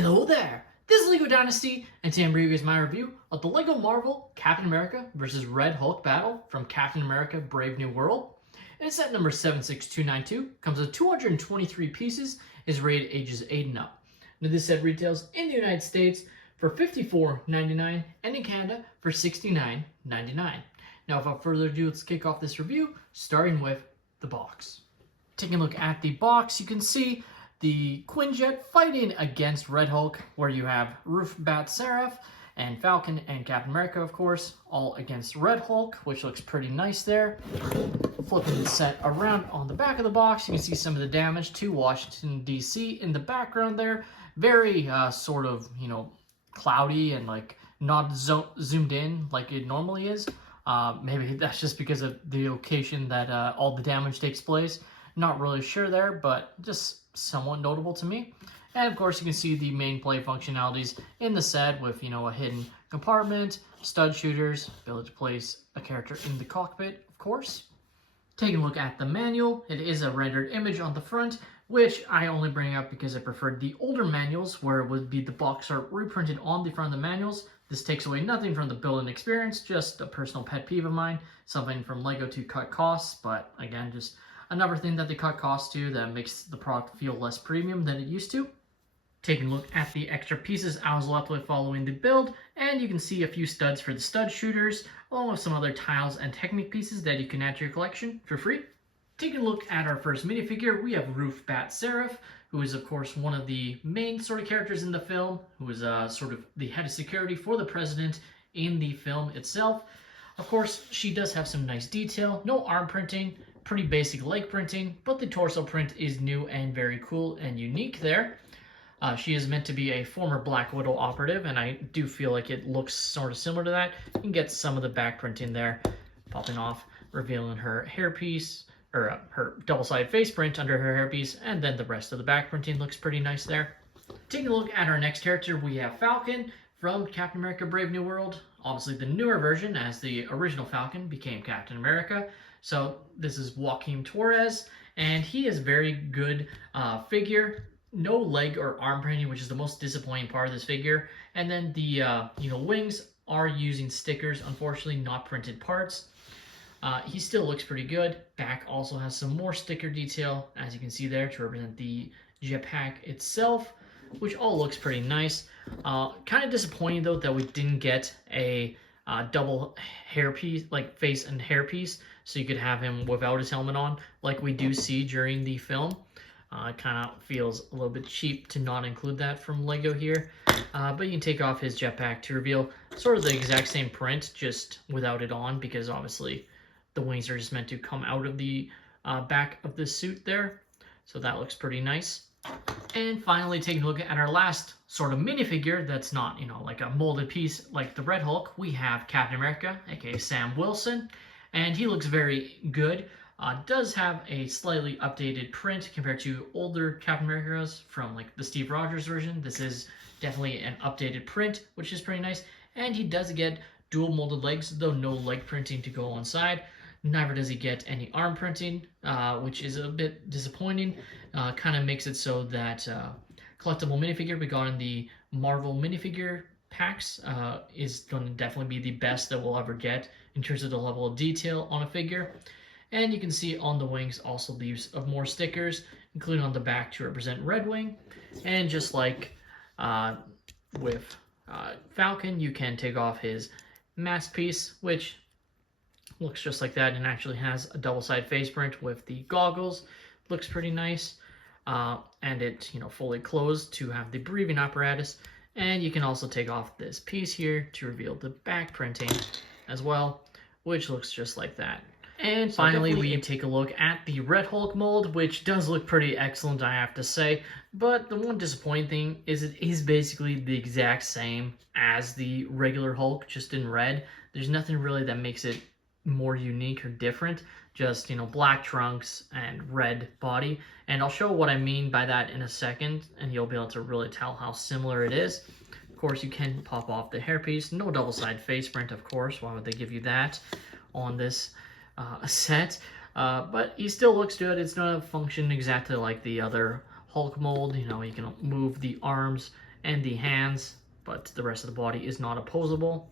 Hello there! This is LEGO Dynasty, and today I'm bringing you guys my review of the LEGO Marvel Captain America vs. Red Hulk battle from Captain America Brave New World. It's set number 76292, comes with 223 pieces, is rated ages 8 and up. Now this set retails in the United States for $54.99 and in Canada for $69.99. Now without further ado, let's kick off this review, starting with the box. Taking a look at the box, you can see the Quinjet fighting against Red Hulk, where you have Roof Bat Seraph and Falcon and Captain America, of course, all against Red Hulk, which looks pretty nice there. Flipping the set around on the back of the box, you can see some of the damage to Washington, D.C. in the background there. Very sort of, cloudy and like not zoomed in like it normally is. Maybe that's just because of the location that all the damage takes place. Not really sure there, but just somewhat notable to me. And of course you can see the main play functionalities in the set with, a hidden compartment, stud shooters, ability to place a character in the cockpit, of course. Taking a look at the manual, it is a rendered image on the front, which I only bring up because I preferred the older manuals where it would be the box art reprinted on the front of the manuals. This takes away nothing from the build-in experience, just a personal pet peeve of mine, something from LEGO to cut costs, but again, just another thing that they cut costs to that makes the product feel less premium than it used to. Taking a look at the extra pieces I was left with following the build, and you can see a few studs for the stud shooters, along with some other tiles and Technic pieces that you can add to your collection for free. Taking a look at our first minifigure, we have Roof Bat Seraph, who is of course one of the main sort of characters in the film, who is sort of the head of security for the president in the film itself. Of course, she does have some nice detail, no arm printing, pretty basic leg printing, but the torso print is new and very cool and unique there. She is meant to be a former Black Widow operative, and I do feel like it looks sort of similar to that. You can get some of the back printing there, popping off, revealing her hairpiece, or her double-sided face print under her hairpiece, and then the rest of the back printing looks pretty nice there. Taking a look at our next character, we have Falcon from Captain America Brave New World. Obviously the newer version, as the original Falcon became Captain America. So this is Joaquin Torres, and he is very good figure. No leg or arm printing, which is the most disappointing part of this figure. And then the wings are using stickers, unfortunately not printed parts. He still looks pretty good. Back also has some more sticker detail, as you can see there, to represent the jetpack itself, which all looks pretty nice. Kind of disappointing though that we didn't get a double hairpiece, like face and hairpiece, so you could have him without his helmet on, like we do see during the film. It kind of feels a little bit cheap to not include that from LEGO here, but you can take off his jetpack to reveal sort of the exact same print, just without it on, because obviously the wings are just meant to come out of the back of the suit there, so that looks pretty nice. And finally, taking a look at our last sort of minifigure that's not, like a molded piece like the Red Hulk, we have Captain America, aka Sam Wilson, and he looks very good. Does have a slightly updated print compared to older Captain Americas from like the Steve Rogers version. This is definitely an updated print, which is pretty nice. And he does get dual molded legs, though no leg printing to go on side. Neither does he get any arm printing, which is a bit disappointing. Kind of makes it so that collectible minifigure we got in the Marvel minifigure packs is going to definitely be the best that we'll ever get in terms of the level of detail on a figure. And you can see on the wings also the use of more stickers, including on the back to represent Red Wing. And just like with Falcon, you can take off his mask piece, which looks just like that and actually has a double-sided face print with the goggles. Looks pretty nice. And it, fully closed to have the breathing apparatus. And you can also take off this piece here to reveal the back printing as well, which looks just like that. And finally, we take a look at the Red Hulk mold, which does look pretty excellent, I have to say. But the one disappointing thing is it is basically the exact same as the regular Hulk, just in red. There's nothing really that makes it more unique or different. Just, black trunks and red body. And I'll show what I mean by that in a second, and you'll be able to really tell how similar it is. Of course, you can pop off the hairpiece. No double-sided face print, of course. Why would they give you that on this set? But he still looks good. It's not a function exactly like the other Hulk mold. You can move the arms and the hands, but the rest of the body is not opposable.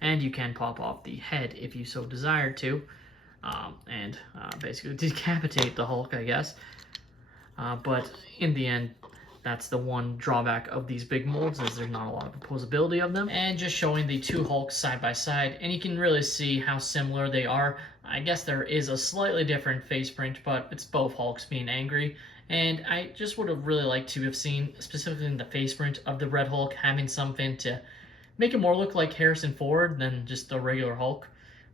And you can pop off the head if you so desire to, and basically decapitate the Hulk, I guess. But in the end, that's the one drawback of these big molds, is there's not a lot of opposability of them. And just showing the two Hulks side by side, and you can really see how similar they are. I guess there is a slightly different face print, but it's both Hulks being angry. And I just would have really liked to have seen, specifically in the face print of the Red Hulk, having something to make it more look like Harrison Ford than just the regular Hulk.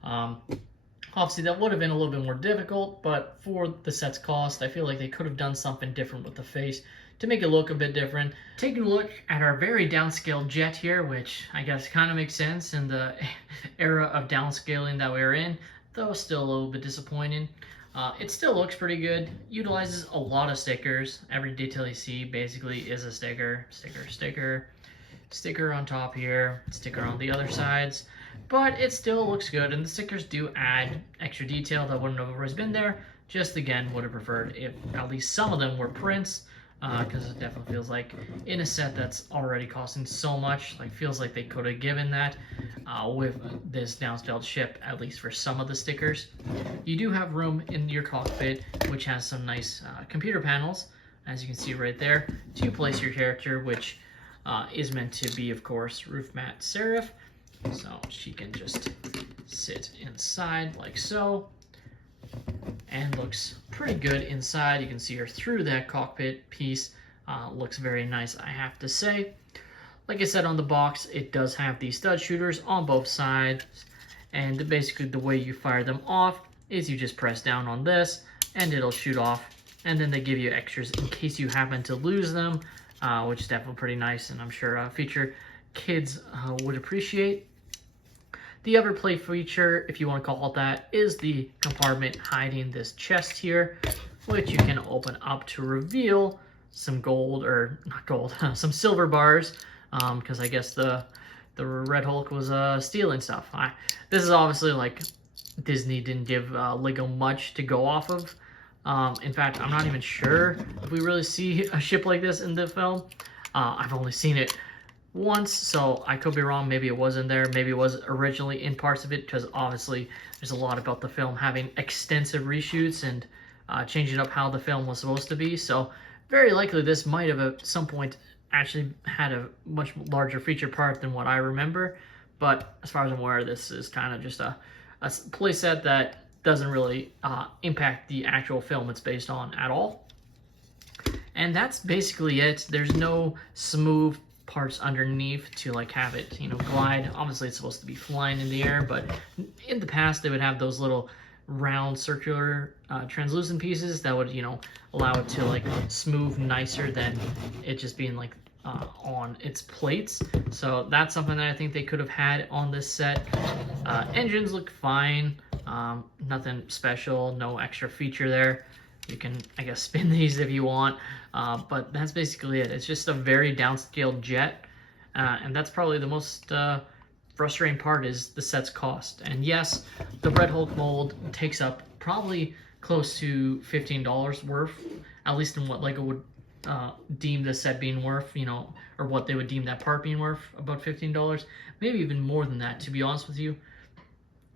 Obviously, that would have been a little bit more difficult, but for the set's cost, I feel like they could have done something different with the face to make it look a bit different. Taking a look at our very downscaled Jet here, which I guess kind of makes sense in the era of downscaling that we're in, though still a little bit disappointing. It still looks pretty good, utilizes a lot of stickers. Every detail you see basically is a sticker, sticker on top here, sticker on the other sides, but it still looks good, and the stickers do add extra detail that wouldn't have always been there. Just again, would have preferred if at least some of them were prints, because it definitely feels like in a set that's already costing so much, like feels like they could have given that with this downscaled ship, at least for some of the stickers. You do have room in your cockpit, which has some nice computer panels, as you can see right there, to place your character, which is meant to be, of course, Roofmat Seraph. So she can just sit inside like so, and looks pretty good inside. You can see her through that cockpit piece. Looks very nice, I have to say. Like I said, on the box, it does have these stud shooters on both sides, and basically the way you fire them off is you just press down on this and it'll shoot off, and then they give you extras in case you happen to lose them, which is definitely pretty nice, and I'm sure a feature kids would appreciate. The other play feature, if you want to call it that, is the compartment hiding this chest here, which you can open up to reveal some gold, or not gold, some silver bars, because I guess the Red Hulk was stealing stuff. This is obviously like Disney didn't give Lego much to go off of. In fact, I'm not even sure if we really see a ship like this in the film. I've only seen it once, so I could be wrong. Maybe it was in there, maybe it was originally in parts of it, because obviously there's a lot about the film having extensive reshoots and changing up how the film was supposed to be. So very likely this might have at some point actually had a much larger feature part than what I remember, but as far as I'm aware, this is kind of just a playset that doesn't really impact the actual film it's based on at all. And that's basically it. There's no smooth parts underneath to like have it, you know, glide. Obviously it's supposed to be flying in the air, but in the past they would have those little round circular translucent pieces that would, you know, allow it to like smooth nicer than it just being like on its plates. So that's something that I think they could have had on this set. Engines look fine, nothing special, no extra feature there. You can, I guess, spin these if you want, but that's basically it. It's just a very downscaled jet, and that's probably the most frustrating part, is the set's cost. And yes, the Red Hulk mold takes up probably close to $15 worth, at least in what Lego would deem the set being worth, you know, or what they would deem that part being worth, about $15, maybe even more than that, to be honest with you.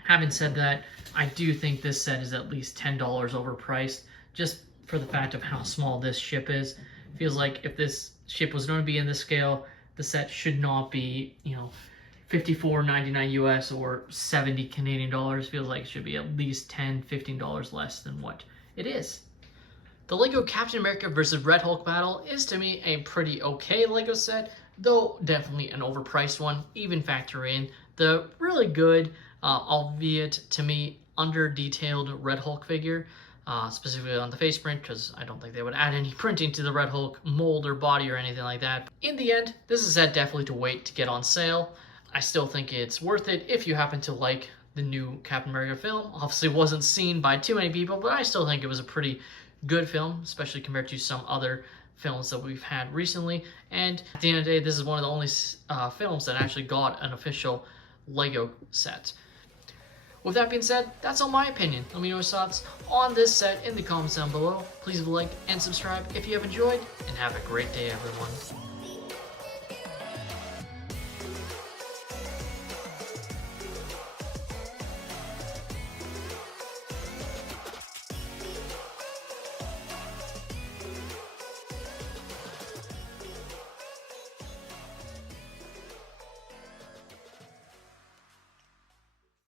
Having said that, I do think this set is at least $10 overpriced, just for the fact of how small this ship is. Feels like if this ship was going to be in this scale, the set should not be, you know, $54.99 US or 70 Canadian dollars. Feels like it should be at least $10, $15 less than what it is. The Lego Captain America vs. Red Hulk battle is, to me, a pretty okay Lego set, though definitely an overpriced one. Even factor in the really good, albeit to me, under-detailed Red Hulk figure. Specifically on the face print, because I don't think they would add any printing to the Red Hulk mold or body or anything like that. In the end, this is a set definitely to wait to get on sale. I still think it's worth it if you happen to like the new Captain America film. Obviously wasn't seen by too many people, but I still think it was a pretty good film, especially compared to some other films that we've had recently. And at the end of the day, this is one of the only films that actually got an official Lego set. With that being said, that's all my opinion. Let me know your thoughts on this set in the comments down below. Please like and subscribe if you have enjoyed, and have a great day, everyone.